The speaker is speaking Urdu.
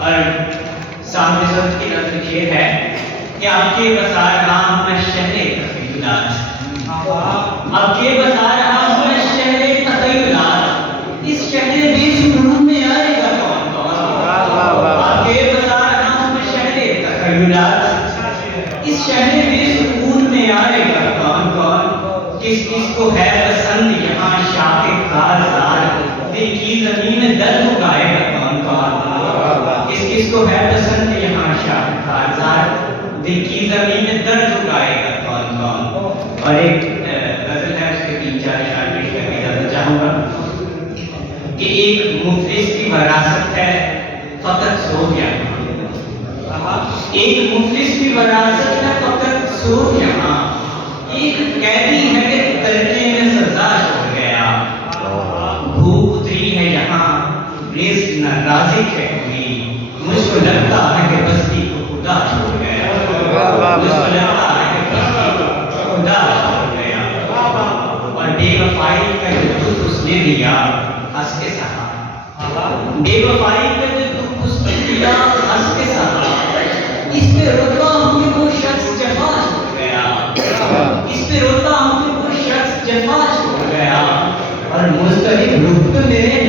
اور صاحب سب کی نظر یہ ہے کہ آپ کے بسا رہا ہوں میں شہر تخیلات، آپ کے بسا رہا ہوں میں شہر تخیلات، اس شہر بے سکون میں آئے گا کون کون؟ آپ کے بسا رہا ہوں میں شہر تخیلات، اس شہر بے سکون میں آئے گا کون کون؟ کس کس کو ہے پسند یہاں شاخ کارزار، دل کی زمین درد اگائے گا کون کون؟ کس کس کو ہے پسند یہاں شاخ کارزار، دل کی زمین درد اگائے گا کون کون؟ اور ایک غزل ہے، اس کے 3-4 اشعار پیش کر کے جانا چاہوں گا کہ ایک مفلس کی وراثت ہے فقط سو یہاں، ایک مفلس کی وراثت ہے فقط سو یہاں، ایک قیدی ہے کہ ترکے میں سزا چھوڑ گیا، بھوک اتری ہے یہاں رزق نہ رازق ہے کوئی، مجھ کو لگتا ہے کہ بستی کو خدا چھوڑ گیا، مجھ کو لگتا ہے کہ بستی کو خدا چھوڑ گیا، اور بے وفائی کا جو دکھ اس نے دیا ہنس کے سہا، بے وفائی کا جو دکھ اس نے دیا ہنس کے سہا، اس پہ روتا ہوں کہ وہ شخص جفا چھوڑ گیا، اس پہ روتا ہوں کہ وہ شخص جفا چھوڑ گیا، اور مستقب رخ تو میرے